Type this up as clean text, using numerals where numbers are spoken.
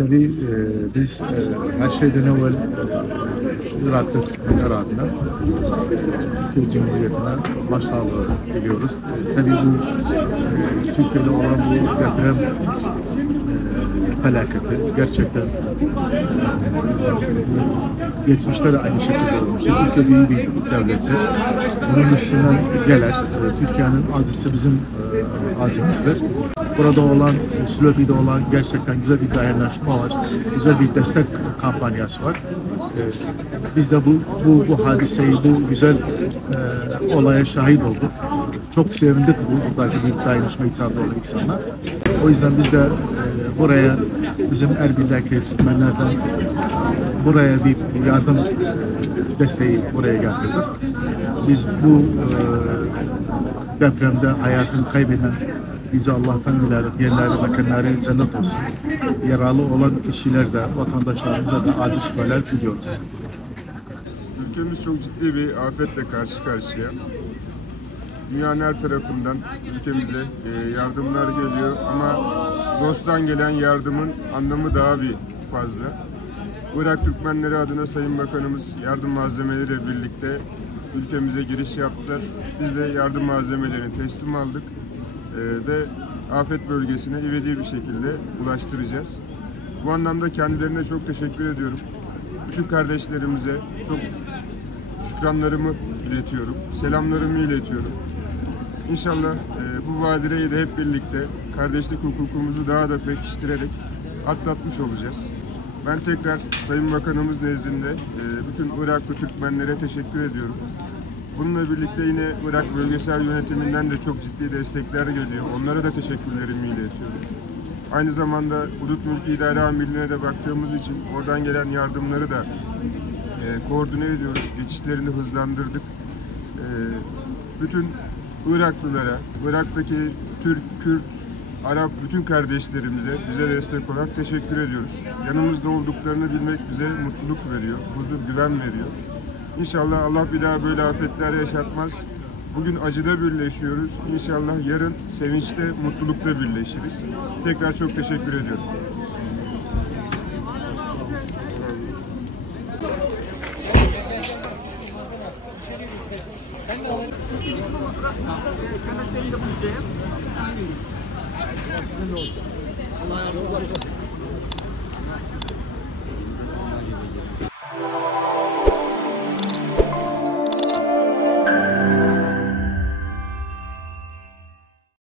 Tabii biz her şeyden evvel Irak'ta Türkmenler adına Türkiye Cumhuriyeti'ne başsağlığı diliyoruz. Tabii bu Türkiye'de olan bu deprem felaketi gerçekten geçmişte de aynı şekilde olmuştu. Türkiye büyük bir devlettir. Bunun üstünden gelir. Türkiye'nin acısı bizim acımızdır. Burada olan, Slopi'de olan gerçekten güzel bir dayanışma var. Güzel bir destek kampanyası var. Biz de bu hadiseyi, bu güzel olaya şahit olduk. Çok sevindik buradaki bir dayanışma içinde olan insanlar. O yüzden biz de buraya bizim Erbil'deki Türkmenlerden buraya bir yardım desteği buraya getirdik. Biz bu depremde hayatını kaybeden Yüce Allah'tan dilerim yerleri, mekanları cennet olsun. Yaralı olan kişiler de, vatandaşlarımıza da acil şifalar diliyoruz. Ülkemiz çok ciddi bir afetle karşı karşıya. Dünyanın her tarafından ülkemize yardımlar geliyor ama dosttan gelen yardımın anlamı daha bir fazla. Irak Türkmenleri adına Sayın Bakanımız yardım malzemeleriyle birlikte ülkemize giriş yaptılar. Biz de yardım malzemelerini teslim aldık ve afet bölgesine ivedi bir şekilde ulaştıracağız. Bu anlamda kendilerine çok teşekkür ediyorum. Bütün kardeşlerimize çok şükranlarımı iletiyorum, selamlarımı iletiyorum. İnşallah bu badireyi de hep birlikte kardeşlik hukukumuzu daha da pekiştirerek atlatmış olacağız. Ben tekrar Sayın Bakanımız nezdinde bütün Iraklı Türkmenlere teşekkür ediyorum. Bununla birlikte yine Irak bölgesel yönetiminden de çok ciddi destekler geliyor. Onlara da teşekkürlerimi iletiyorum. Aynı zamanda Hudut Mülki İdare Amirliği'ne de baktığımız için oradan gelen yardımları da koordine ediyoruz. Geçişlerini hızlandırdık. Bütün Iraklılara, Irak'taki Türk, Kürt, Arap bütün kardeşlerimize bize destek olarak teşekkür ediyoruz. Yanımızda olduklarını bilmek bize mutluluk veriyor, huzur, güven veriyor. İnşallah Allah bir daha böyle afetler yaşatmaz. Bugün acıda birleşiyoruz. İnşallah yarın sevinçte, mutlulukta birleşiriz. Tekrar çok teşekkür ediyorum. Allah yardımcınız olsun.